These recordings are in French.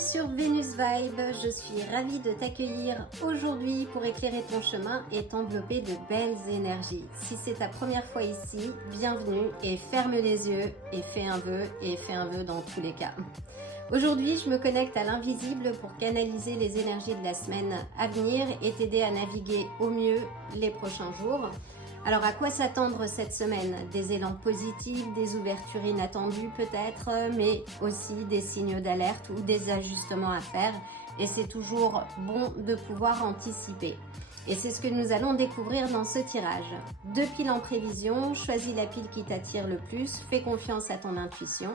sur Vénus Vibe, je suis ravie de t'accueillir aujourd'hui pour éclairer ton chemin et t'envelopper de belles énergies. Si c'est ta première fois ici, bienvenue et ferme les yeux et fais un vœu dans tous les cas. Aujourd'hui, je me connecte à l'invisible pour canaliser les énergies de la semaine à venir et t'aider à naviguer au mieux les prochains jours. Alors à quoi s'attendre cette semaine? Des élans positifs, des ouvertures inattendues peut-être, mais aussi des signes d'alerte ou des ajustements à faire. Et c'est toujours bon de pouvoir anticiper. Et c'est ce que nous allons découvrir dans ce tirage. 2 piles en prévision, choisis la pile qui t'attire le plus, fais confiance à ton intuition.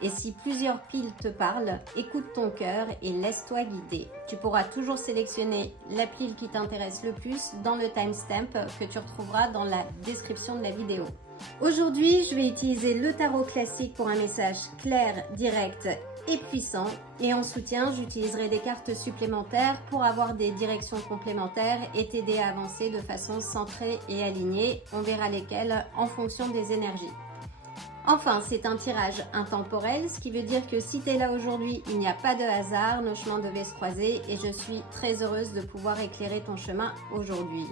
Et si plusieurs piles te parlent, écoute ton cœur et laisse-toi guider. Tu pourras toujours sélectionner la pile qui t'intéresse le plus dans le timestamp que tu retrouveras dans la description de la vidéo. Aujourd'hui, je vais utiliser le tarot classique pour un message clair, direct et puissant. Et en soutien, j'utiliserai des cartes supplémentaires pour avoir des directions complémentaires et t'aider à avancer de façon centrée et alignée. On verra lesquelles en fonction des énergies. Enfin, c'est un tirage intemporel, ce qui veut dire que si tu es là aujourd'hui, il n'y a pas de hasard, nos chemins devaient se croiser et je suis très heureuse de pouvoir éclairer ton chemin aujourd'hui.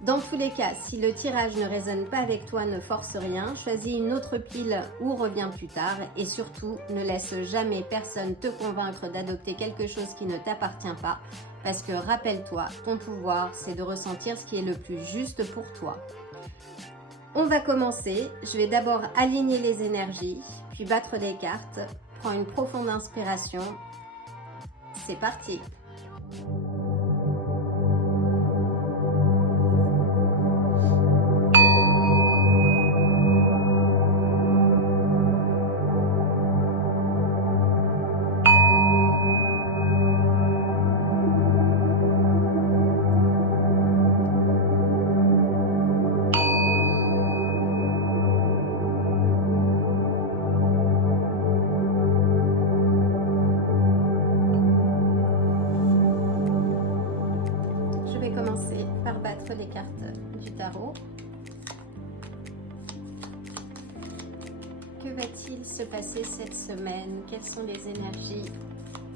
Dans tous les cas, si le tirage ne résonne pas avec toi, ne force rien, choisis une autre pile ou reviens plus tard et surtout, ne laisse jamais personne te convaincre d'adopter quelque chose qui ne t'appartient pas parce que rappelle-toi, ton pouvoir, c'est de ressentir ce qui est le plus juste pour toi. On va commencer, je vais d'abord aligner les énergies, puis battre les cartes. Prends une profonde inspiration. C'est parti! Par battre les cartes du tarot. Que va-t-il se passer cette semaine? Quelles sont les énergies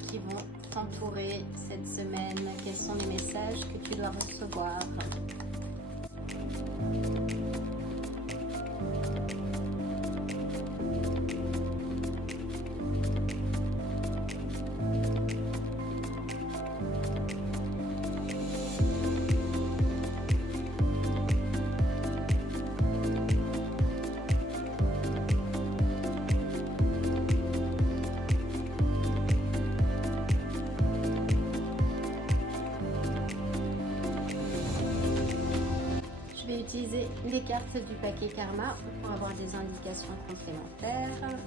qui vont t'entourer cette semaine? Quels sont les messages que tu dois recevoir? Je vais utiliser les cartes du paquet Karma pour avoir des indications complémentaires.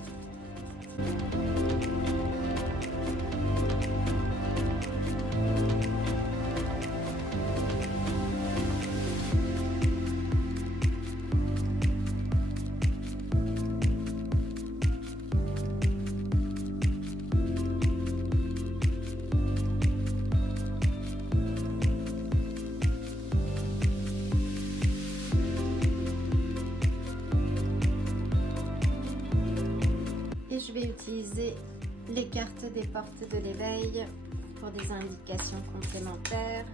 Je vais utiliser les cartes des portes de l'éveil pour des indications complémentaires.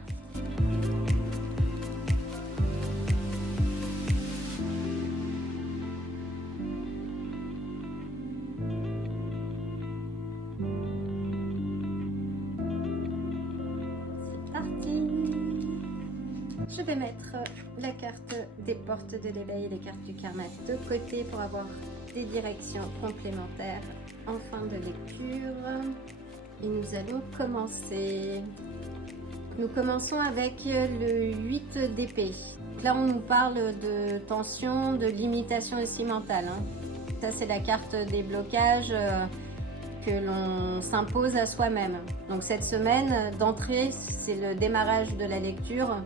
C'est parti! Je vais mettre la carte des portes de l'éveil et les cartes du karma de côté pour avoir des directions complémentaires en fin de lecture. Et nous allons commencer. Nous commençons avec le 8 d'épée. Là, on nous parle de tension, de limitation aussi mentale. Ça, c'est la carte des blocages que l'on s'impose à soi-même. Donc cette semaine, d'entrée, c'est le démarrage de la lecture.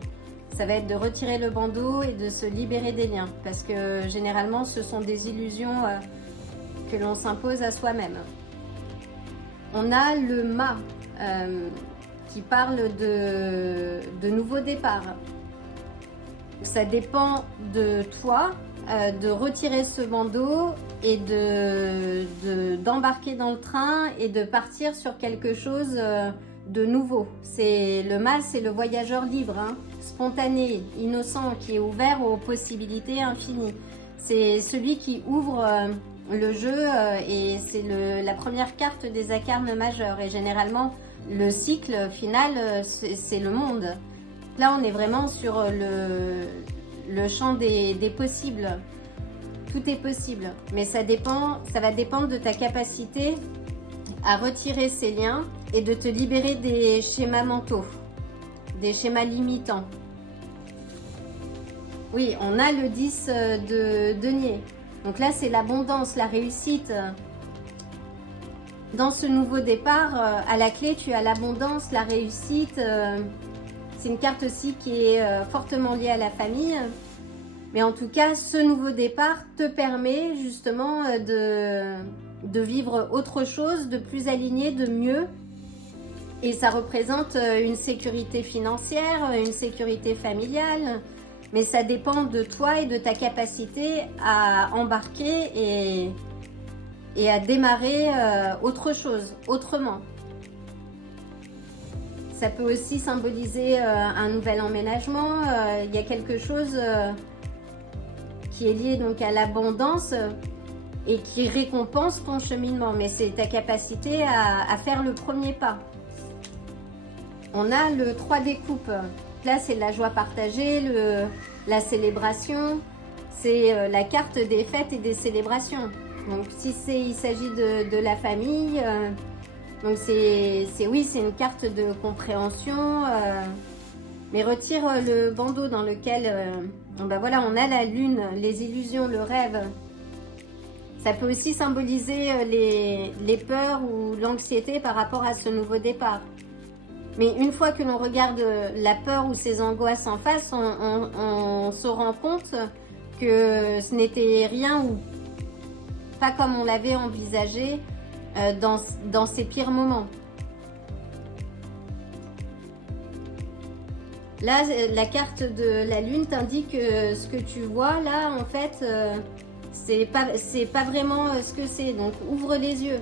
Ça va être de retirer le bandeau et de se libérer des liens. Parce que généralement, ce sont des illusions que l'on s'impose à soi-même. On a le mât qui parle de nouveau départ. Ça dépend de toi de retirer ce bandeau et d'embarquer dans le train et de partir sur quelque chose de nouveau. Le mâle, c'est le voyageur libre, hein, spontané, innocent, qui est ouvert aux possibilités infinies. C'est celui qui ouvre le jeu et c'est la première carte des arcanes majeurs. Et généralement, le cycle final, c'est le monde. Là, on est vraiment sur le champ des possibles. Tout est possible, mais ça va dépendre de ta capacité à retirer ces liens et de te libérer des schémas mentaux, des schémas limitants. Oui, on a le 10 de denier. Donc là, c'est l'abondance, la réussite. Dans ce nouveau départ, à la clé, tu as l'abondance, la réussite. C'est une carte aussi qui est fortement liée à la famille. Mais en tout cas, ce nouveau départ te permet justement de vivre autre chose, de plus aligné, de mieux. Et ça représente une sécurité financière, une sécurité familiale. Mais ça dépend de toi et de ta capacité à embarquer et à démarrer autre chose, autrement. Ça peut aussi symboliser un nouvel emménagement. Il y a quelque chose qui est lié donc à l'abondance et qui récompense ton cheminement. Mais c'est ta capacité à faire le premier pas. On a le 3 des coupes. Là, c'est la joie partagée, la célébration. C'est la carte des fêtes et des célébrations. Donc, si il s'agit de la famille, donc c'est une carte de compréhension. Mais retire le bandeau dans lequel voilà, on a la lune, les illusions, le rêve. Ça peut aussi symboliser les peurs ou l'anxiété par rapport à ce nouveau départ. Mais une fois que l'on regarde la peur ou ses angoisses en face, on se rend compte que ce n'était rien ou pas comme on l'avait envisagé dans ses pires moments. Là, la carte de la lune t'indique que ce que tu vois là, en fait, c'est pas vraiment ce que c'est. Donc, ouvre les yeux.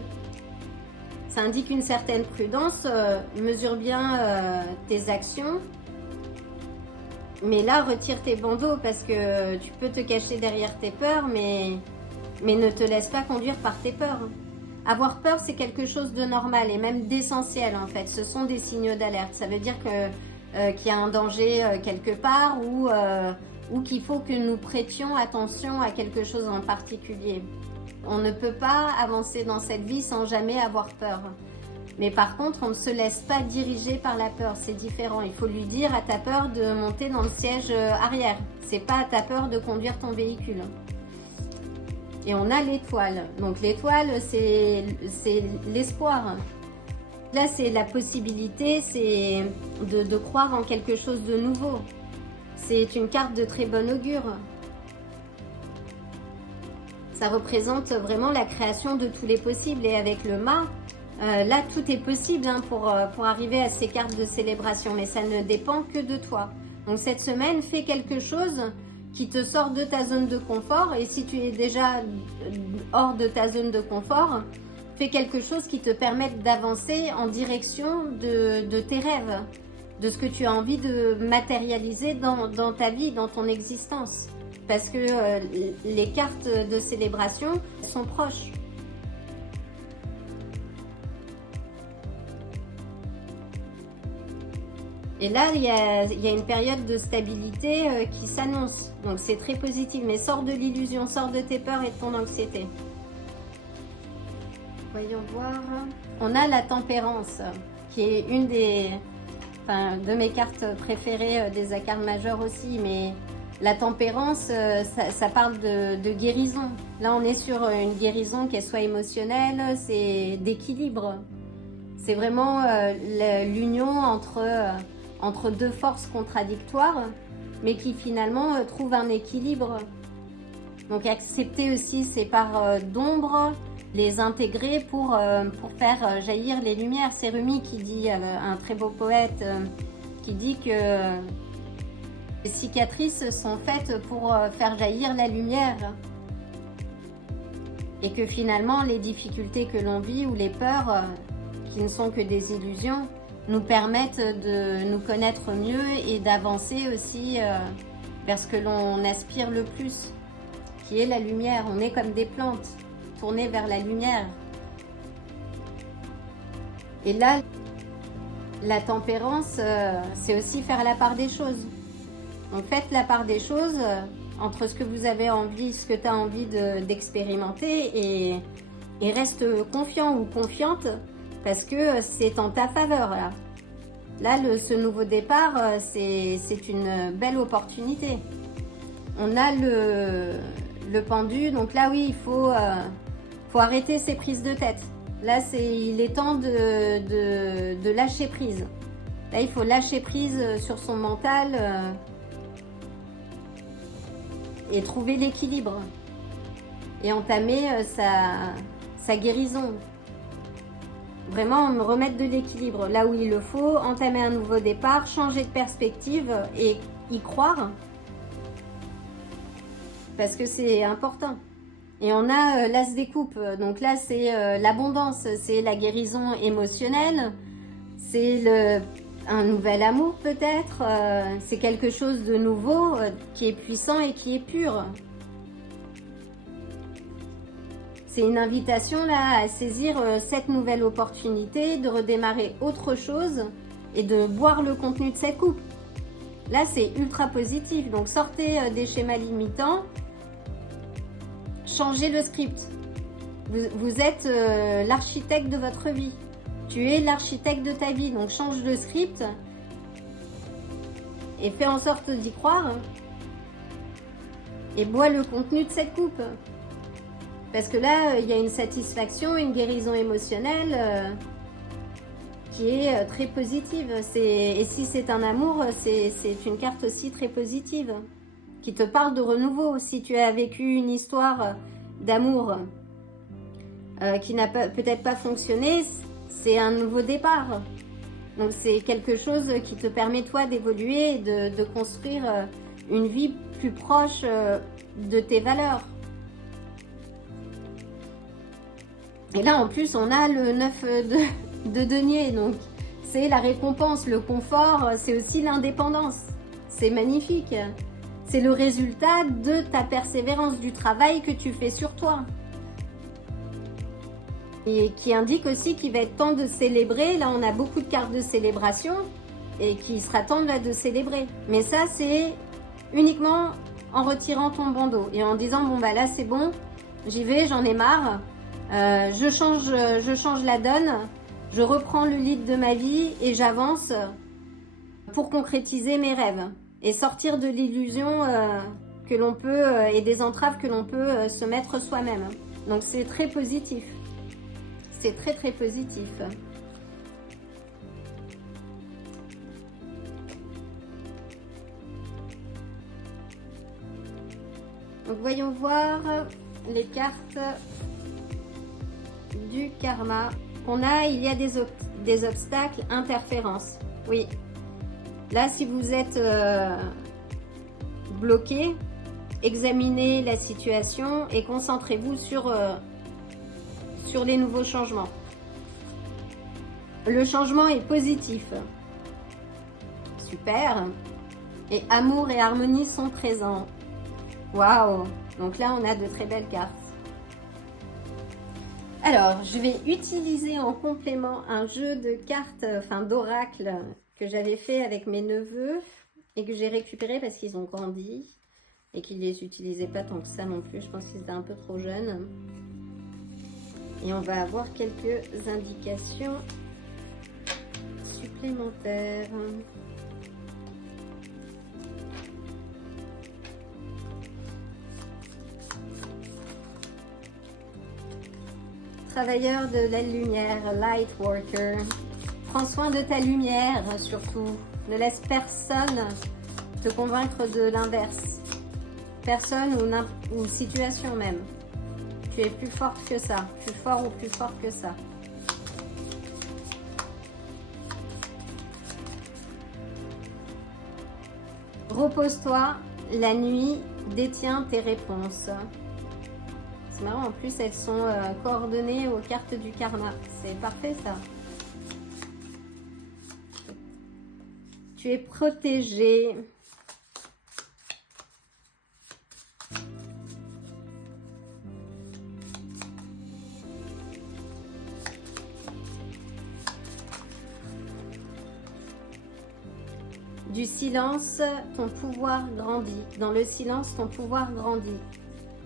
Ça indique une certaine prudence, mesure bien tes actions. Mais là, retire tes bandeaux parce que tu peux te cacher derrière tes peurs, mais ne te laisse pas conduire par tes peurs. Avoir peur, c'est quelque chose de normal et même d'essentiel en fait. Ce sont des signaux d'alerte. Ça veut dire qu'il y a un danger quelque part ou qu'il faut que nous prêtions attention à quelque chose en particulier. On ne peut pas avancer dans cette vie sans jamais avoir peur. Mais par contre, on ne se laisse pas diriger par la peur, c'est différent. Il faut lui dire à ta peur de monter dans le siège arrière. C'est pas à ta peur de conduire ton véhicule. Et on a l'étoile. Donc l'étoile, c'est l'espoir. Là, c'est la possibilité, c'est de croire en quelque chose de nouveau. C'est une carte de très bon augure. Ça représente vraiment la création de tous les possibles. Et avec le mât, là, tout est possible pour arriver à ces cartes de célébration. Mais ça ne dépend que de toi. Donc cette semaine, fais quelque chose qui te sort de ta zone de confort. Et si tu es déjà hors de ta zone de confort, fais quelque chose qui te permette d'avancer en direction de tes rêves, de ce que tu as envie de matérialiser dans ta vie, dans ton existence. Parce que les cartes de célébration sont proches. Et là, il y a une période de stabilité qui s'annonce. Donc c'est très positif. Mais sors de l'illusion, sors de tes peurs et de ton anxiété. Voyons voir. On a la tempérance, qui est une de mes cartes préférées des arcanes majeures aussi. Mais la tempérance, ça parle de guérison. Là, on est sur une guérison qu'elle soit émotionnelle, c'est d'équilibre. C'est vraiment l'union entre deux forces contradictoires, mais qui finalement trouvent un équilibre. Donc accepter aussi ces parts d'ombre, les intégrer pour faire jaillir les lumières. C'est Rumi qui dit, un très beau poète, qui dit que Les cicatrices sont faites pour faire jaillir la lumière. Et que finalement, les difficultés que l'on vit ou les peurs, qui ne sont que des illusions, nous permettent de nous connaître mieux et d'avancer aussi vers ce que l'on aspire le plus, qui est la lumière. On est comme des plantes, tournées vers la lumière. Et là, la tempérance, c'est aussi faire la part des choses. Donc faites la part des choses entre ce que vous avez envie, ce que tu as envie d'expérimenter et reste confiant ou confiante parce que c'est en ta faveur là. Là, ce nouveau départ, c'est une belle opportunité. On a le pendu, donc là oui, il faut arrêter ces prises de tête. Là, il est temps de lâcher prise. Là, il faut lâcher prise sur son mental et trouver l'équilibre et entamer sa guérison. Vraiment me remettre de l'équilibre là où il le faut, entamer un nouveau départ, changer de perspective et y croire parce que c'est important. Et on a l'as des coupes, donc là c'est l'abondance, c'est la guérison émotionnelle, c'est un nouvel amour peut-être, c'est quelque chose de nouveau qui est puissant et qui est pur. C'est une invitation là à saisir cette nouvelle opportunité, de redémarrer autre chose et de boire le contenu de cette coupe. Là c'est ultra positif, donc sortez des schémas limitants, changez le script. Vous êtes l'architecte de votre vie. Tu es l'architecte de ta vie, donc change le script et fais en sorte d'y croire et bois le contenu de cette coupe. Parce que là, il y a une satisfaction, une guérison émotionnelle qui est très positive. Et si c'est un amour, c'est une carte aussi très positive qui te parle de renouveau. Si tu as vécu une histoire d'amour qui n'a peut-être pas fonctionné, c'est un nouveau départ. Donc c'est quelque chose qui te permet toi d'évoluer et de construire une vie plus proche de tes valeurs. Et là en plus on a le 9 de denier, donc c'est la récompense, le confort, c'est aussi l'indépendance. C'est magnifique. C'est le résultat de ta persévérance, du travail que tu fais sur toi. Et qui indique aussi qu'il va être temps de célébrer. Là, on a beaucoup de cartes de célébration et qu'il sera temps là, de célébrer. Mais ça, c'est uniquement en retirant ton bandeau et en disant, bon, bah là, c'est bon, j'y vais, j'en ai marre, je change la donne, je reprends le lead de ma vie et j'avance pour concrétiser mes rêves et sortir de l'illusion que l'on peut et des entraves que l'on peut se mettre soi-même. Donc, c'est très positif. C'est très très positif. Donc voyons voir les cartes du karma qu'on a. Il y a des obstacles, interférences. Oui. Là, si vous êtes bloqué, examinez la situation et concentrez-vous sur les nouveaux changements. Le changement est positif. Super. Et amour et harmonie sont présents. Waouh! Donc là, on a de très belles cartes. Alors, je vais utiliser en complément un jeu de cartes, enfin d'oracle, que j'avais fait avec mes neveux et que j'ai récupéré parce qu'ils ont grandi et qu'ils les utilisaient pas tant que ça non plus. Je pense qu'ils étaient un peu trop jeunes. Et on va avoir quelques indications supplémentaires. Travailleur de la lumière, light worker. Prends soin de ta lumière surtout. Ne laisse personne te convaincre de l'inverse. Personne ou situation même. Tu es plus forte que ça, plus fort ou plus fort que ça. Repose-toi, la nuit détient tes réponses. C'est marrant, en plus elles sont coordonnées aux cartes du karma. C'est parfait ça. Tu es protégé. Du silence, ton pouvoir grandit. Dans le silence, ton pouvoir grandit.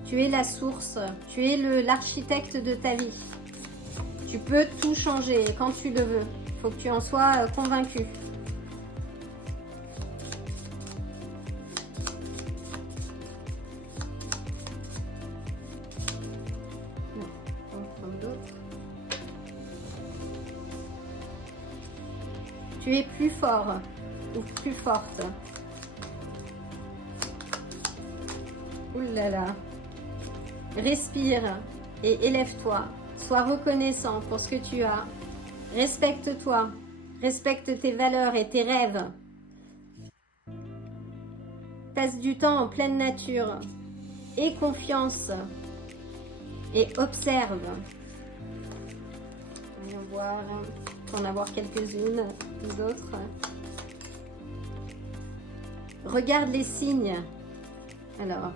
Tu es la source, tu es l'architecte de ta vie. Tu peux tout changer quand tu le veux. Il faut que tu en sois convaincu. Tu es plus fort ou plus forte. Ouh là là. Respire et élève-toi. Sois reconnaissant pour ce que tu as. Respecte-toi. Respecte tes valeurs et tes rêves. Passe du temps en pleine nature. Aie confiance et observe. Voyons voir. On va en avoir quelques-unes d'autres. Regarde les signes. Alors.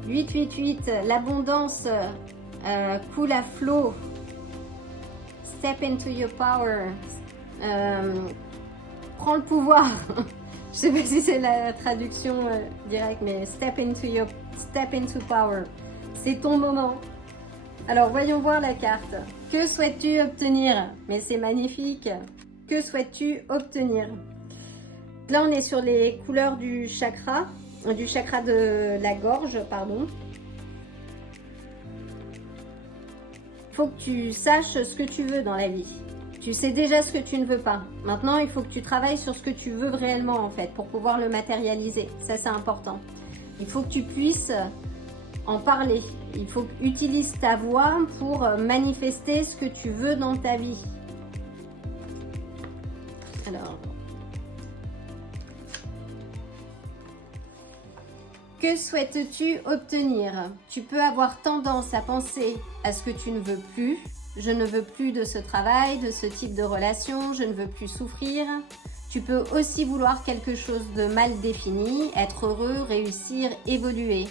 « 888, l'abondance coule à flot. Step into your power. Prends le pouvoir. » Je sais pas si c'est la traduction directe, mais step into power. C'est ton moment. Alors, voyons voir la carte. Que souhaites-tu obtenir? Mais c'est magnifique. Que souhaites-tu obtenir? Là, on est sur les couleurs du chakra de la gorge, pardon. Il faut que tu saches ce que tu veux dans la vie. Tu sais déjà ce que tu ne veux pas. Maintenant, il faut que tu travailles sur ce que tu veux réellement, en fait, pour pouvoir le matérialiser. Ça, c'est important. Il faut que tu puisses en parler. Il faut que tu utilises ta voix pour manifester ce que tu veux dans ta vie. Alors... Que souhaites-tu obtenir? Tu peux avoir tendance à penser à ce que tu ne veux plus. Je ne veux plus de ce travail, de ce type de relation, je ne veux plus souffrir. Tu peux aussi vouloir quelque chose de mal défini, être heureux, réussir, évoluer.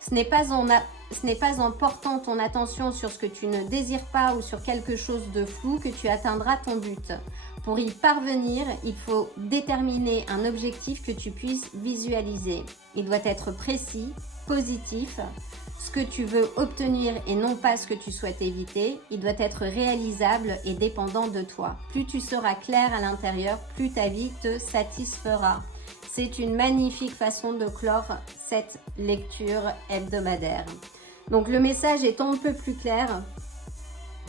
Ce n'est pas en portant ton attention sur ce que tu ne désires pas ou sur quelque chose de flou que tu atteindras ton but. Pour y parvenir, il faut déterminer un objectif que tu puisses visualiser. Il doit être précis, positif, ce que tu veux obtenir et non pas ce que tu souhaites éviter. Il doit être réalisable et dépendant de toi. Plus tu seras clair à l'intérieur, plus ta vie te satisfera. C'est une magnifique façon de clore cette lecture hebdomadaire. Donc le message est un peu plus clair.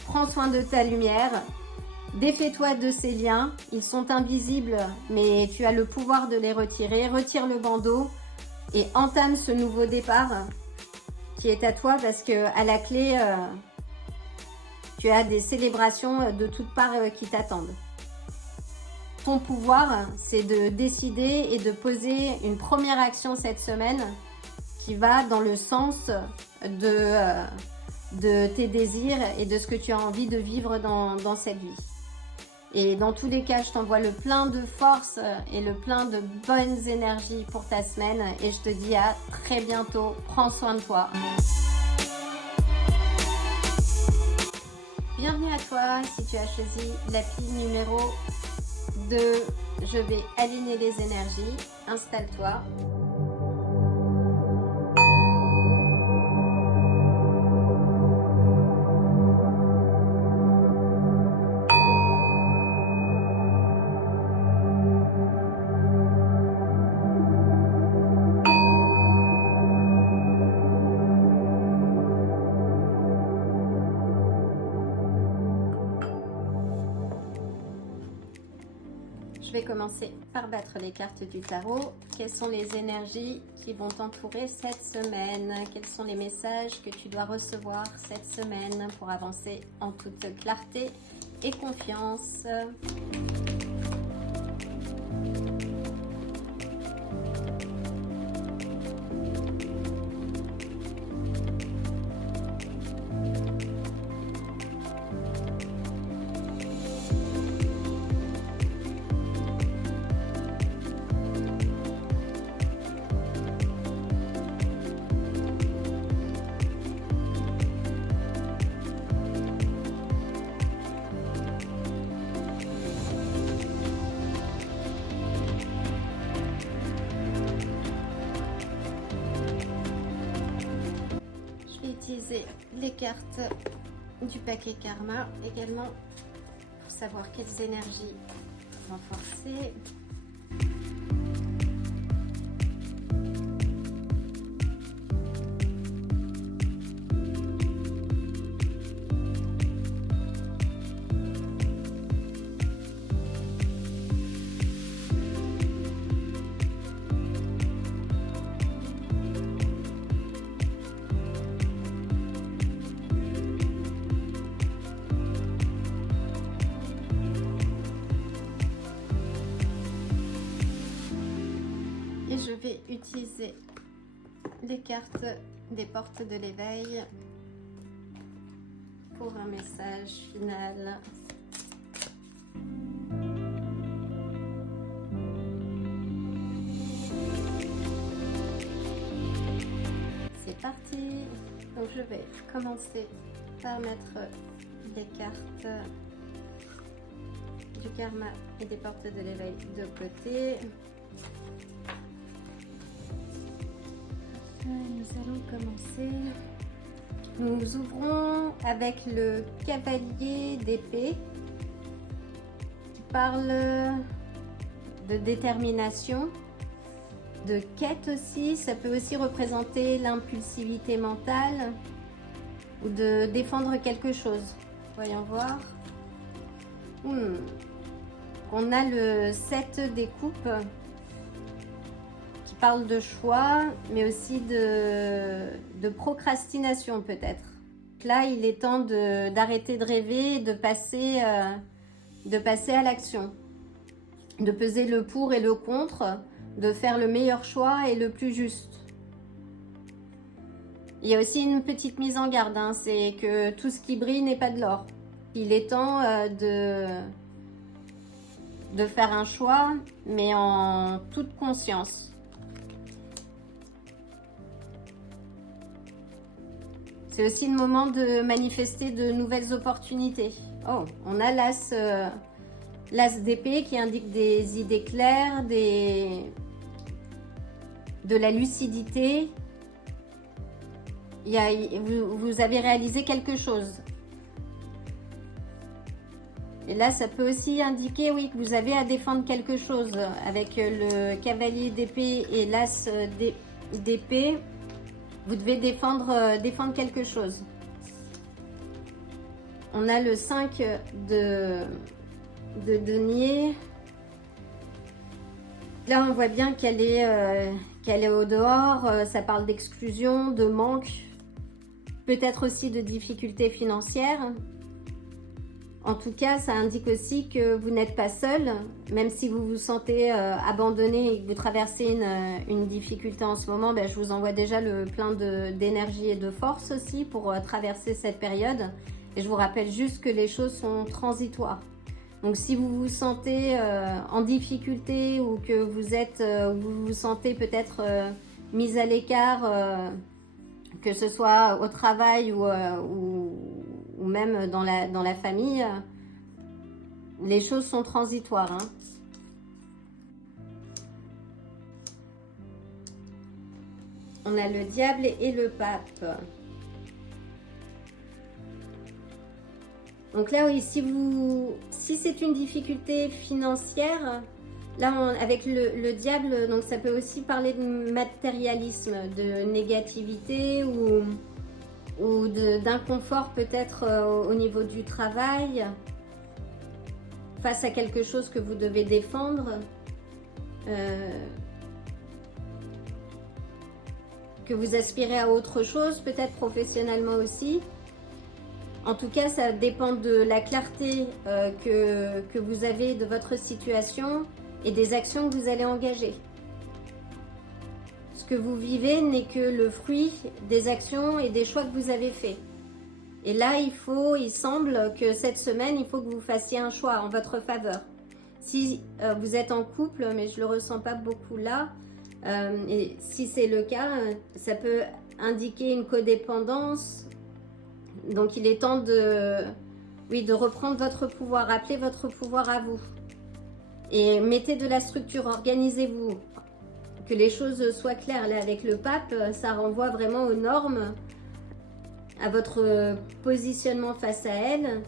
Prends soin de ta lumière. Défais-toi de ces liens. Ils sont invisibles, mais tu as le pouvoir de les retirer. Retire le bandeau et entame ce nouveau départ qui est à toi, parce que à la clé, tu as des célébrations de toutes parts qui t'attendent. Ton pouvoir, c'est de décider et de poser une première action cette semaine qui va dans le sens de tes désirs et de ce que tu as envie de vivre dans cette vie. Et dans tous les cas, je t'envoie le plein de force et le plein de bonnes énergies pour ta semaine. Et je te dis à très bientôt. Prends soin de toi. Bienvenue à toi si tu as choisi l'appli numéro 2. Je vais aligner les énergies. Installe-toi. vais commencer par battre les cartes du tarot. Quelles sont les énergies qui vont t'entourer cette semaine? Quels sont les messages que tu dois recevoir cette semaine pour avancer en toute clarté et confiance? Utiliser les cartes du paquet karma également pour savoir quelles énergies renforcer. Et je vais utiliser les cartes des portes de l'éveil pour un message final. C'est parti! Donc je vais commencer par mettre les cartes du karma et des portes de l'éveil de côté. Nous allons commencer. Nous ouvrons avec le cavalier d'épée qui parle de détermination, de quête aussi. Ça peut aussi représenter l'impulsivité mentale ou de défendre quelque chose. Voyons voir. On a le 7 des coupes qui parle de choix, mais aussi de procrastination peut-être. Là, il est temps d'arrêter de rêver et de passer à l'action, de peser le pour et le contre, de faire le meilleur choix et le plus juste. Il y a aussi une petite mise en garde, hein, c'est que tout ce qui brille n'est pas de l'or. Il est temps de faire un choix, mais en toute conscience. C'est aussi le moment de manifester de nouvelles opportunités. Oh, on a l'as d'épée qui indique des idées claires, de la lucidité. Vous avez réalisé quelque chose. Et là, ça peut aussi indiquer, oui, que vous avez à défendre quelque chose. Avec le cavalier d'épée et l'as d'épée, vous devez défendre quelque chose. On a le 5 de denier. Là, on voit bien qu'elle est au dehors. Ça parle d'exclusion, de manque, peut-être aussi de difficultés financières. En tout cas, ça indique aussi que vous n'êtes pas seul, même si vous vous sentez abandonné et que vous traversez une difficulté en ce moment. Je vous envoie déjà le plein d'énergie et de force aussi pour traverser cette période. Et je vous rappelle juste que les choses sont transitoires. Donc si vous vous sentez en difficulté ou que vous vous sentez peut-être mis à l'écart, que ce soit au travail ou même dans la famille, les choses sont transitoires. Hein. On a le diable et le pape. Donc là, oui, si c'est une difficulté financière, là, avec le diable, donc ça peut aussi parler de matérialisme, de négativité ou d'inconfort peut-être au niveau du travail. face à quelque chose que vous devez défendre, que vous aspirez à autre chose, peut-être professionnellement aussi. En tout cas, ça dépend de la clarté que vous avez de votre situation et des actions que vous allez engager. Ce que vous vivez n'est que le fruit des actions et des choix que vous avez faits. Et là, il semble que cette semaine, il faut que vous fassiez un choix en votre faveur. Si vous êtes en couple, mais je ne le ressens pas beaucoup là, et si c'est le cas, ça peut indiquer une codépendance. Donc il est temps de reprendre votre pouvoir, appelez votre pouvoir à vous. Et mettez de la structure, organisez-vous, que les choses soient claires. Là, avec le pape, ça renvoie vraiment aux normes, à votre positionnement face à elle.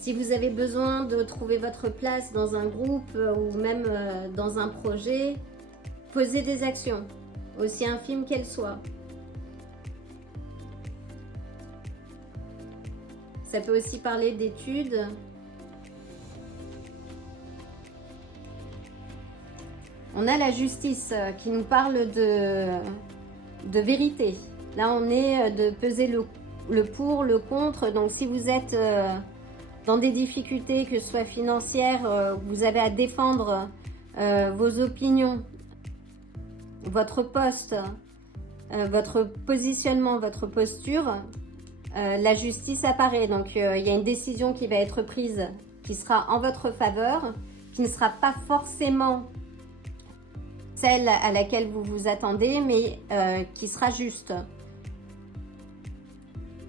Si vous avez besoin de trouver votre place dans un groupe ou même dans un projet, posez des actions, aussi infimes qu'elles soient. Ça peut aussi parler d'études. On a la justice qui nous parle de vérité. Là, on est de peser le pour, le contre. Donc, si vous êtes dans des difficultés, que ce soit financières, vous avez à défendre vos opinions, votre poste, votre positionnement, votre posture, la justice apparaît. Donc, il y a une décision qui va être prise qui sera en votre faveur, qui ne sera pas forcément celle à laquelle vous vous attendez, mais qui sera juste.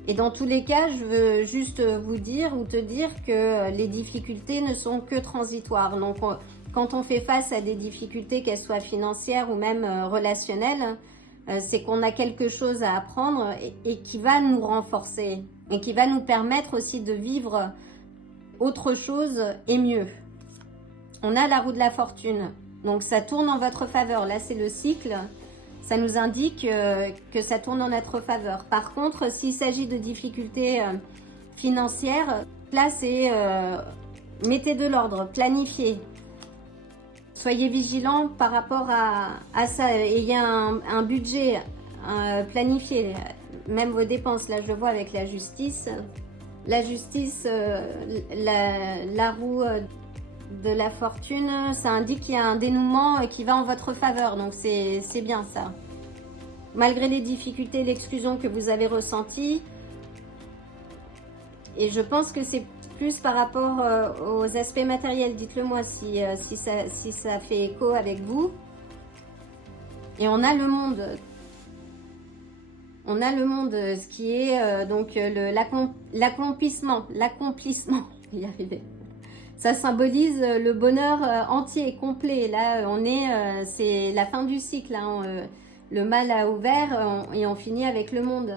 Et dans tous les cas, je veux juste vous dire ou te dire que les difficultés ne sont que transitoires. Donc, quand on fait face à des difficultés, qu'elles soient financières ou même relationnelles, c'est qu'on a quelque chose à apprendre et qui va nous renforcer et qui va nous permettre aussi de vivre autre chose et mieux. On a la roue de la fortune. Donc, ça tourne en votre faveur. Là, c'est le cycle. Ça nous indique que ça tourne en notre faveur. Par contre, s'il s'agit de difficultés financières, là, c'est mettez de l'ordre, planifiez. Soyez vigilants par rapport à ça. Ayez un budget planifié, même vos dépenses. Là, je le vois avec la justice. La justice, la roue de la fortune, ça indique qu'il y a un dénouement qui va en votre faveur, donc c'est bien ça. Malgré les difficultés, l'exclusion que vous avez ressentie, et je pense que c'est plus par rapport aux aspects matériels, dites-le moi si ça fait écho avec vous. Et on a le monde. On a le monde, ce qui est donc l'accomplissement, je vais y arriver. Ça symbolise le bonheur entier, complet. Là, c'est la fin du cycle. Hein. Le mal a ouvert et on finit avec le monde.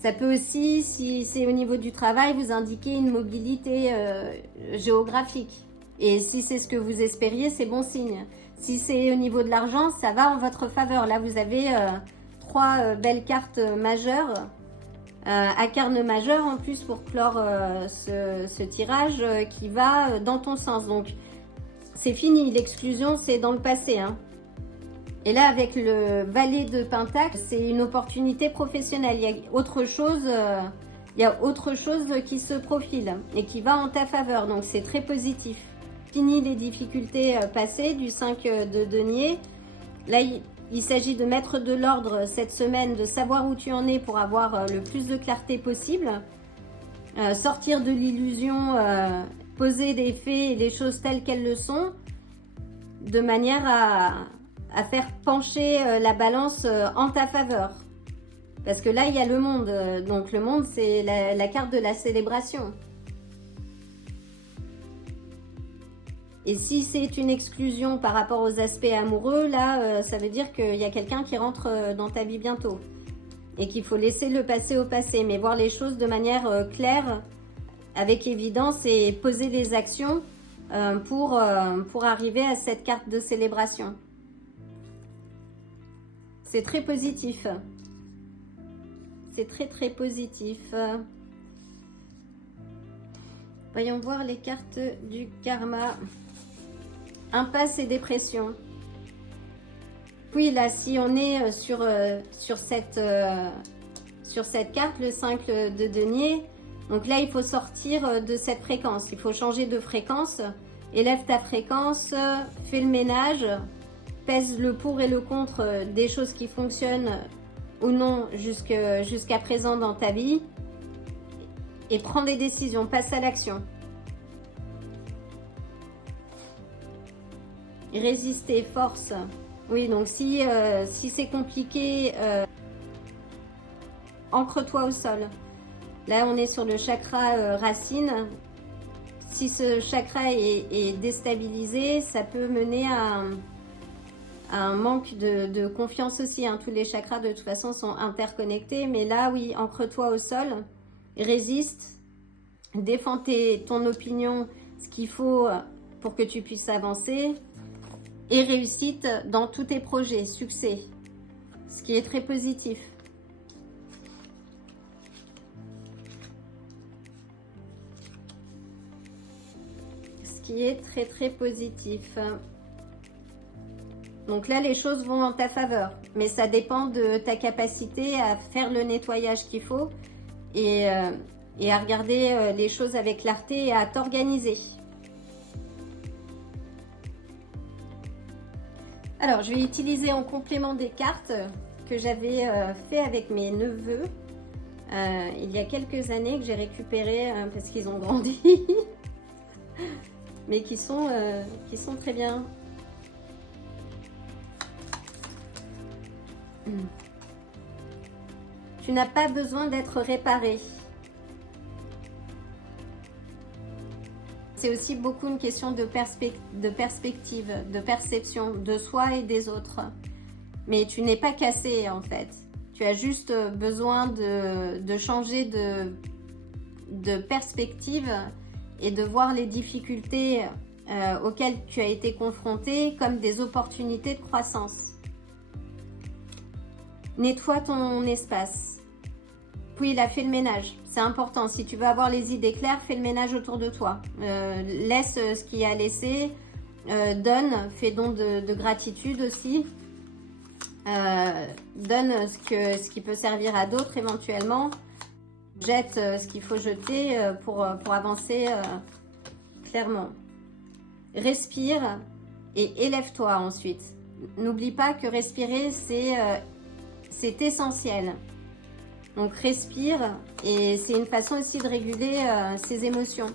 Ça peut aussi, si c'est au niveau du travail, vous indiquer une mobilité géographique. Et si c'est ce que vous espériez, c'est bon signe. Si c'est au niveau de l'argent, ça va en votre faveur. Là, vous avez 3 belles cartes majeures. À carne majeure en plus pour clore ce tirage qui va dans ton sens. Donc c'est fini, l'exclusion c'est dans le passé. Hein. Et là avec le valet de Pentacle, c'est une opportunité professionnelle. Il y a autre chose qui se profile et qui va en ta faveur. Donc c'est très positif. Fini les difficultés passées du 5 de denier. Là, il s'agit de mettre de l'ordre cette semaine, de savoir où tu en es pour avoir le plus de clarté possible. Sortir de l'illusion, poser des faits et les choses telles qu'elles le sont, de manière à faire pencher la balance en ta faveur. Parce que là, il y a le monde. Donc le monde, c'est la carte de la célébration. Et si c'est une exclusion par rapport aux aspects amoureux, là, ça veut dire qu'il y a quelqu'un qui rentre dans ta vie bientôt. Et qu'il faut laisser le passé au passé, mais voir les choses de manière claire, avec évidence et poser des actions pour arriver à cette carte de célébration. C'est très positif. C'est très très positif. Voyons voir les cartes du karma. Impasse et dépression. Oui, là, si on est sur cette carte, le 5 de denier, donc là, il faut sortir de cette fréquence. Il faut changer de fréquence. Élève ta fréquence, fais le ménage, pèse le pour et le contre des choses qui fonctionnent ou non jusqu'à présent dans ta vie. Et prends des décisions, passe à l'action. Résister, force. Oui, donc si c'est compliqué, ancre-toi au sol. Là, on est sur le chakra racine. Si ce chakra est déstabilisé, ça peut mener à un manque de confiance aussi. Hein. Tous les chakras, de toute façon, sont interconnectés. Mais là, oui, ancre-toi au sol, résiste, défends ton opinion, ce qu'il faut pour que tu puisses avancer. Et réussite dans tous tes projets, succès, ce qui est très positif. Ce qui est très très positif. Donc là, les choses vont en ta faveur, mais ça dépend de ta capacité à faire le nettoyage qu'il faut et à regarder les choses avec clarté et à t'organiser. Alors, je vais utiliser en complément des cartes que j'avais fait avec mes neveux il y a quelques années, que j'ai récupérées parce qu'ils ont grandi, mais qui sont très bien. Tu n'as pas besoin d'être réparé. C'est aussi beaucoup une question de perspective, de perception de soi et des autres. Mais tu n'es pas cassé en fait. Tu as juste besoin de changer de perspective et de voir les difficultés auxquelles tu as été confronté comme des opportunités de croissance. Nettoie ton espace. Puis il a fait le ménage, c'est important. Si tu veux avoir les idées claires, fais le ménage autour de toi. Laisse ce qu'il y a à laisser, donne, fais don de gratitude aussi. Donne ce qui peut servir à d'autres éventuellement. Jette ce qu'il faut jeter pour avancer clairement. Respire et élève-toi ensuite. N'oublie pas que respirer, c'est essentiel. Donc respire et c'est une façon aussi de réguler ses émotions.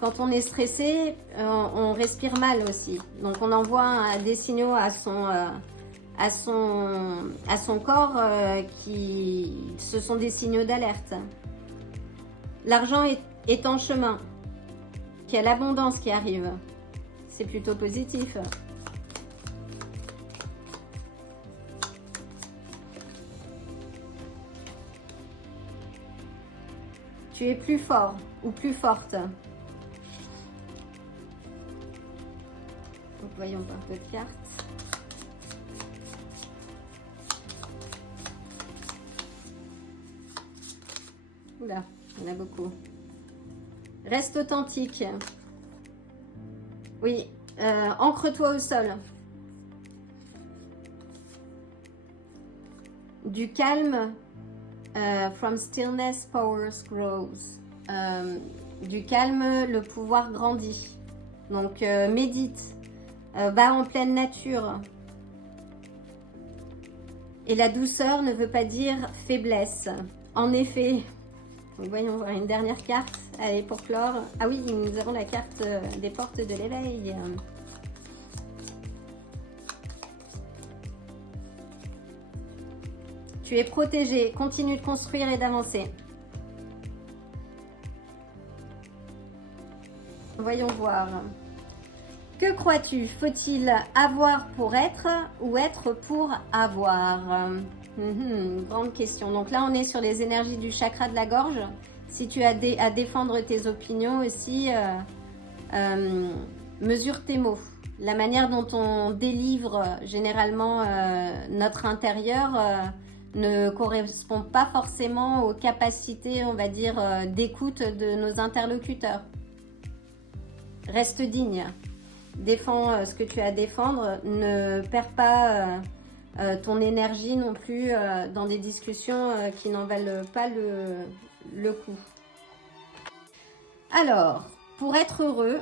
Quand on est stressé, on respire mal aussi. Donc on envoie des signaux à son corps ce sont des signaux d'alerte. L'argent est en chemin. Il y a l'abondance qui arrive. C'est plutôt positif. Tu es plus fort ou plus forte. Donc, voyons un peu de cartes. Oula, il y en a beaucoup. Reste authentique. Oui, ancre-toi au sol. Du calme. From stillness, powers grows. Du calme, le pouvoir grandit. Donc, médite. Va en pleine nature. Et la douceur ne veut pas dire faiblesse. En effet, voyons voir une dernière carte. Allez, pour clore. Ah oui, nous avons la carte des portes de l'éveil. Tu es protégé. Continue de construire et d'avancer. Voyons voir. Que crois-tu? Faut-il avoir pour être ou être pour avoir? Grande question. Donc là, on est sur les énergies du chakra de la gorge. Si tu as à défendre tes opinions aussi, mesure tes mots. La manière dont on délivre généralement notre intérieur ne correspond pas forcément aux capacités, on va dire, d'écoute de nos interlocuteurs. Reste digne. Défends ce que tu as à défendre. Ne perds pas ton énergie non plus dans des discussions qui n'en valent pas le coup. Alors, pour être heureux,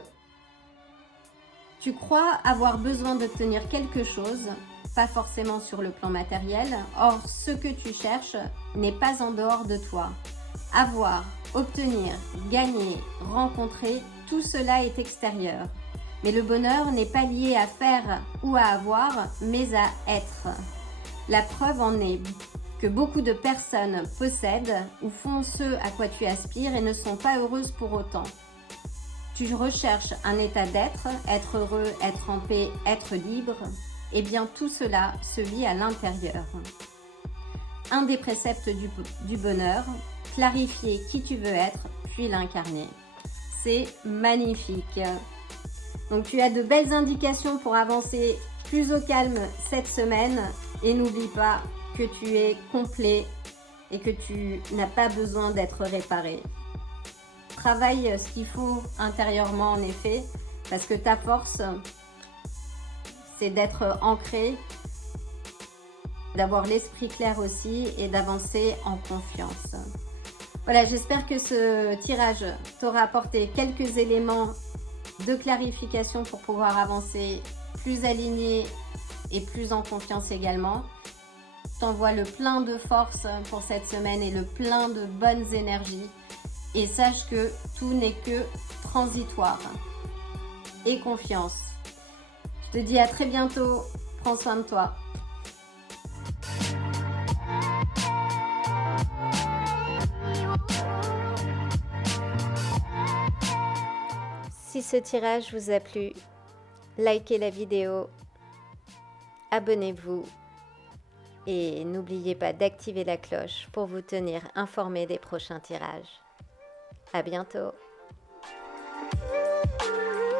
tu crois avoir besoin d'obtenir quelque chose, pas forcément sur le plan matériel. Or, ce que tu cherches n'est pas en dehors de toi. Avoir, obtenir, gagner, rencontrer, tout cela est extérieur. Mais le bonheur n'est pas lié à faire ou à avoir, mais à être. La preuve en est que beaucoup de personnes possèdent ou font ce à quoi tu aspires et ne sont pas heureuses pour autant. Tu recherches un état d'être, être heureux, être en paix, être libre. Eh bien, tout cela se vit à l'intérieur. Un des préceptes du bonheur, clarifier qui tu veux être, puis l'incarner. C'est magnifique. Donc, tu as de belles indications pour avancer plus au calme cette semaine. Et n'oublie pas que tu es complet et que tu n'as pas besoin d'être réparé. Travaille ce qu'il faut intérieurement en effet, parce que ta force, c'est d'être ancré, d'avoir l'esprit clair aussi et d'avancer en confiance. Voilà, j'espère que ce tirage t'aura apporté quelques éléments de clarification pour pouvoir avancer plus aligné et plus en confiance également. Je t'envoie le plein de force pour cette semaine et le plein de bonnes énergies. Et sache que tout n'est que transitoire. Et confiance. Je te dis à très bientôt. Prends soin de toi. Si ce tirage vous a plu, likez la vidéo, abonnez-vous et n'oubliez pas d'activer la cloche pour vous tenir informé des prochains tirages. À bientôt!